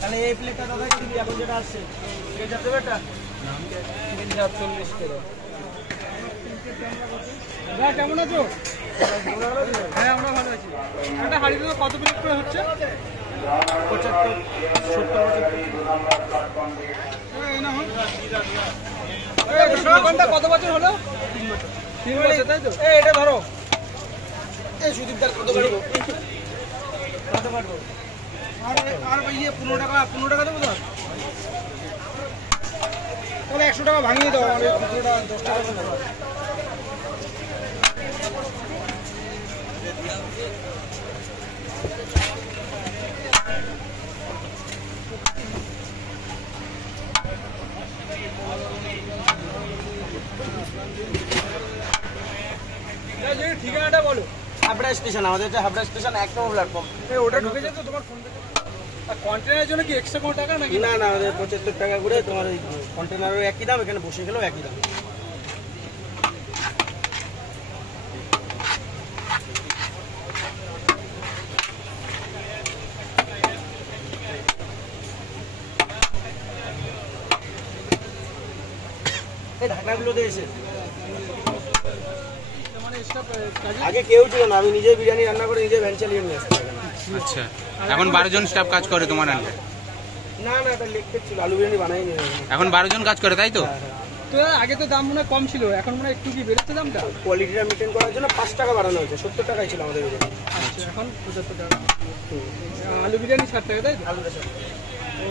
তাহলে এই প্লেটটা দাদা কি দিবি এখন যেটা আসছে ঠিক আছে দেবে এটা 340 টাকা। দাদা কেমন আছো? হ্যাঁ আমরা ভালো আছি। একটা হাঁড়িতে তো কত প্লেট করে হচ্ছে? 75 70 দোকানটা কত বছর হলো? 3 বছর তাই তো? এটা ধরো এই সুদীপদার কত পারবো কত পারবো আর ইয়ে 15 টাকা দেবো তো তাহলে 100 টাকা ভাঙিয়ে দাও আর 15 টাকা 10 টাকা দেবো। ঠিকানাটা বলো। হাবড়া স্টেশন আমাদের হচ্ছে হাবড়া স্টেশন 1 নম্বর প্ল্যাটফর্ম। ওটা ঢুকে যেত তোমার ফোন থেকে? আর কন্টেনারের জন্য কি এক্সট্রা কোনো টাকা নাকি? না আমাদের 75 টাকা করে তোমার ওই কন্টেনারও একই দাম, এখানে বসে গেলেও একই দাম। এই ঢাকনাগুলোতে এসে আগে কেউ ছিল না, আমি নিজে বিরিয়ানি রান্না করে নিজে ভ্যান চালিয়ে নিয়ে আসছি। আচ্ছা, এখন 12 জন স্টাফ কাজ করে তোমার আন্ডারে? না এটা লিখতে ছিল, আলু বিরিয়ানি বানাই নি এখন 12 জন কাজ করে তাই তো? তো আগে তো দাম মনে হয় কম ছিল, এখন মনে হয় একটু কি বেড়েছে দামটা? কোয়ালিটিটা মেনটেন করার জন্য 5 টাকা বাড়ানো হয়েছে, 70 টাকাই ছিল আমাদের বিরিয়ানি। আচ্ছা এখন 75 টাকা। আলু বিরিয়ানি 60 টাকা তাই তো? আলুটা ও